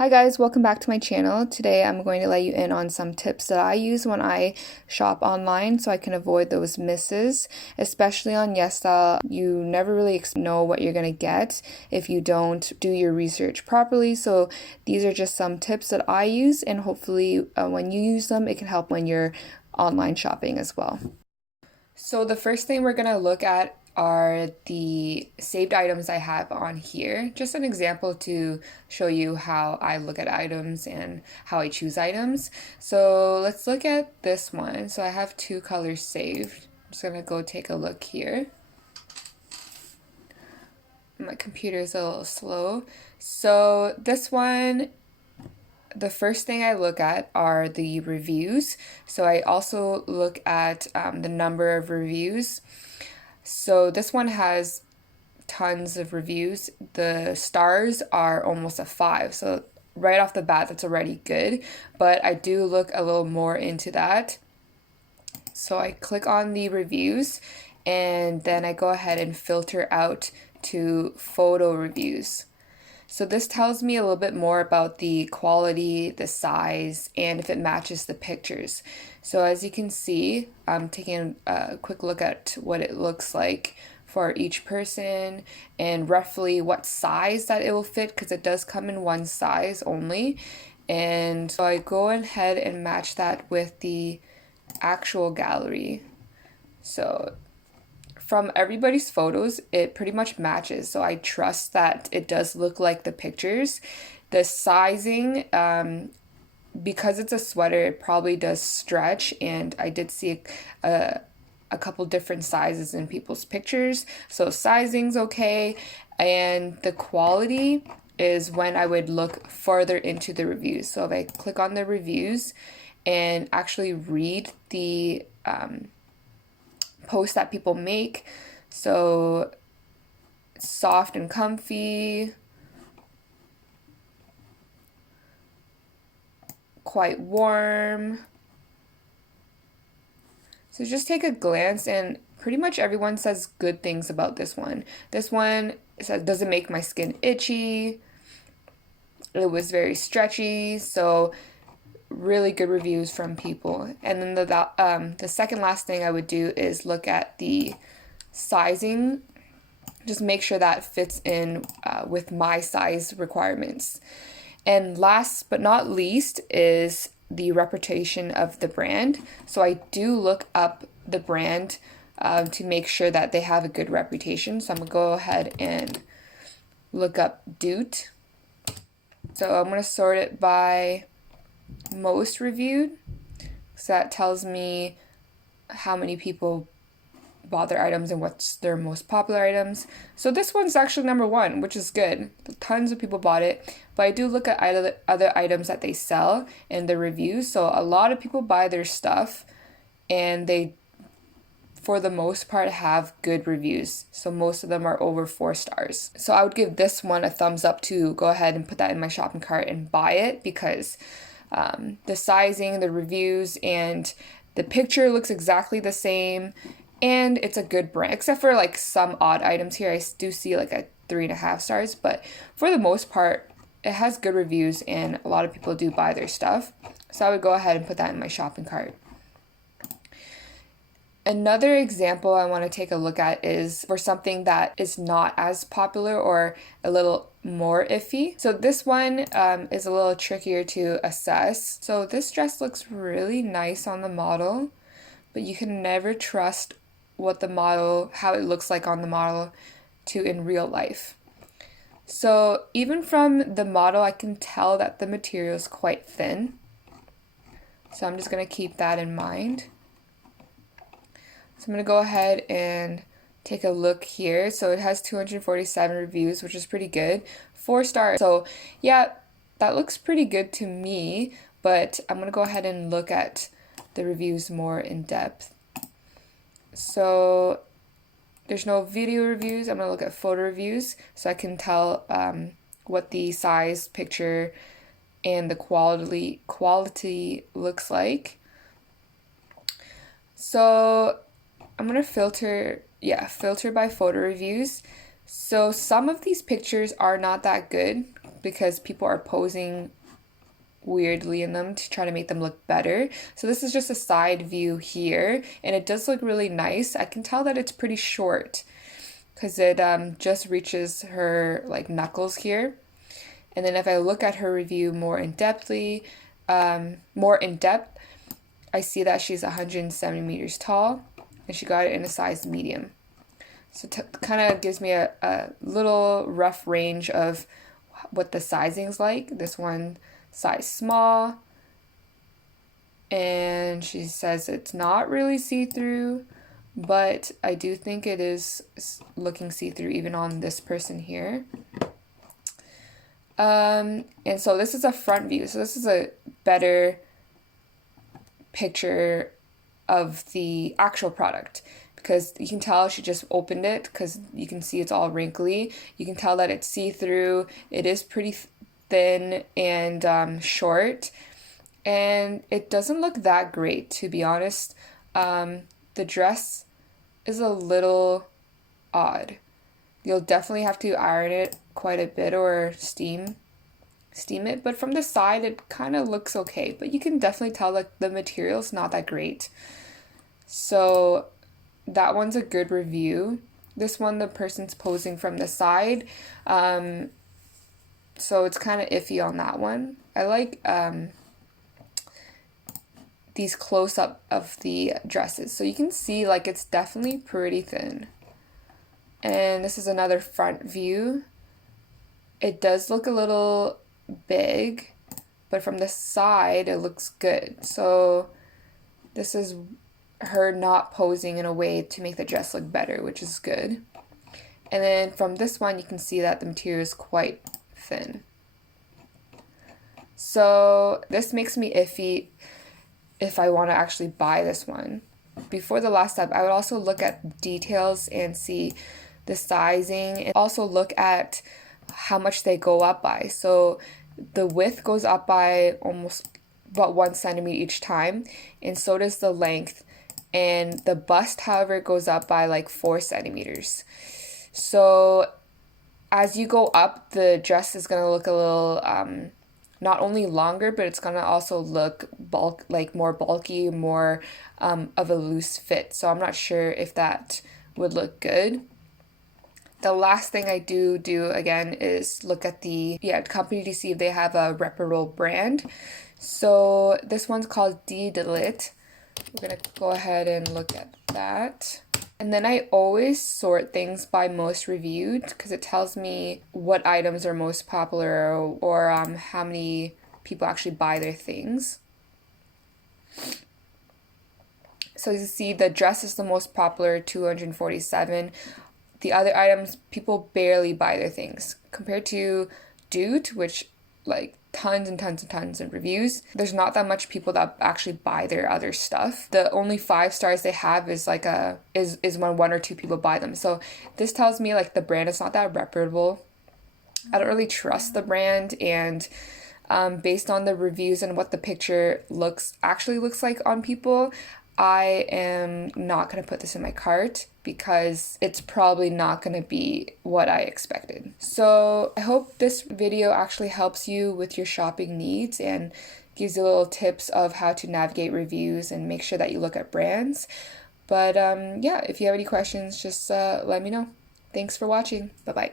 Hi guys, welcome back to my channel. Today I'm going to let you in on some tips that I use when I shop online so I can avoid those misses, especially on Yesstyle. You never really know what you're going to get if you don't do your research properly. So these are just some tips that I use, and hopefully when you use them, it can help when you're online shopping as well. So the first thing we're going to look at are the saved items I have on here. Just an example to show you how I look at items and how I choose items. So let's look at this one. So I have two colors saved. I'm just going to go take a look here. My computer is a little slow. So this one, the first thing I look at are the reviews. So I also look at the number of reviews. So this one has tons of reviews. The stars are almost a 5. So right off the bat, that's already good. But I do look a little more into that. So I click on the reviews and then I go ahead and filter out to photo reviews. So this tells me a little bit more about the quality, the size, and if it matches the pictures. So as you can see, I'm taking a quick look at what it looks like for each person and roughly what size that it will fit, because it does come in one size only. And so I go ahead and match that with the actual gallery. So from everybody's photos, it pretty much matches, so I trust that it does look like the pictures. The sizing, because it's a sweater, it probably does stretch, and I did see a couple different sizes in people's pictures, so sizing's okay, and the quality is when I would look further into the reviews. So if I click on the reviews and actually read the posts that people make. So soft and comfy, quite warm. So just take a glance, and pretty much everyone says good things about this one. This one says doesn't make my skin itchy. It was very stretchy, so really good reviews from people. And then the second last thing I would do is look at the sizing. Just make sure that fits in with my size requirements. And last but not least is the reputation of the brand. So I do look up the brand to make sure that they have a good reputation. So I'm gonna go ahead and look up Doot. So I'm gonna sort it by most reviewed, so that tells me how many people bought their items and what's their most popular items. So this one's actually number 1, which is good. Tons of people bought it, but I do look at other items that they sell in the reviews. So a lot of people buy their stuff and they, for the most part, have good reviews. So most of them are over 4 stars. So I would give this one a thumbs up to go ahead and put that in my shopping cart and buy it, because the sizing, the reviews, and the picture looks exactly the same, and it's a good brand, except for like some odd items here. I do see like a 3.5 stars, but for the most part, it has good reviews and a lot of people do buy their stuff. So I would go ahead and put that in my shopping cart. Another example I want to take a look at is for something that is not as popular or a little more iffy. So this one is a little trickier to assess. So this dress looks really nice on the model, but you can never trust how it looks like on the model to in real life. So even from the model, I can tell that the material is quite thin. So I'm just going to keep that in mind. So I'm going to go ahead and take a look here. So it has 247 reviews, which is pretty good. 4 stars. So yeah, that looks pretty good to me, but I'm going to go ahead and look at the reviews more in depth. So there's no video reviews. I'm going to look at photo reviews so I can tell what the size, picture, and the quality looks like. So I'm going to filter by photo reviews. So some of these pictures are not that good because people are posing weirdly in them to try to make them look better. So this is just a side view here, and it does look really nice. I can tell that it's pretty short because it just reaches her like knuckles here. And then if I look at her review more in depth, I see that she's 170 meters tall, and she got it in a size medium. So kind of gives me a little rough range of what the sizing's like. This one, size small, and she says it's not really see-through, but I do think it is looking see-through even on this person here. And so this is a front view, so this is a better picture of the actual product, because you can tell she just opened it because you can see it's all wrinkly. You can tell that it's see-through. It is pretty thin and short, and it doesn't look that great, to be honest. The dress is a little odd. You'll definitely have to iron it quite a bit or steam it, but from the side it kind of looks okay, but you can definitely tell that the material's not that great. So that one's a good review. This one, the person's posing from the side, so it's kind of iffy on that one. I like these close-up of the dresses, so you can see like it's definitely pretty thin. And this is another front view. It does look a little big, but from the side it looks good. So this is her not posing in a way to make the dress look better, which is good. And then from this one you can see that the material is quite thin. So this makes me iffy if I want to actually buy this one. Before the last step, I would also look at details and see the sizing, and also look at how much they go up by. So the width goes up by almost about 1 centimeter each time, and so does the length. And the bust, however, goes up by like 4 centimeters. So as you go up, the dress is going to look a little not only longer, but it's going to also look more bulky, more of a loose fit. So I'm not sure if that would look good. The last thing I do again is look at the company to see if they have a reputable brand. So this one's called Delit. We're going to go ahead and look at that. And then I always sort things by most reviewed, because it tells me what items are most popular, or how many people actually buy their things. So you see the dress is the most popular, 247. The other items, people barely buy their things. Compared to Dude, which like tons and tons and tons of reviews, there's not that much people that actually buy their other stuff. The only 5 stars they have is like is when 1 or 2 people buy them. So this tells me like the brand is not that reputable. I don't really trust the brand, and based on the reviews and what the picture looks like on people, I am not going to put this in my cart because it's probably not going to be what I expected. So I hope this video actually helps you with your shopping needs and gives you little tips of how to navigate reviews and make sure that you look at brands. But if you have any questions, just let me know. Thanks for watching. Bye-bye.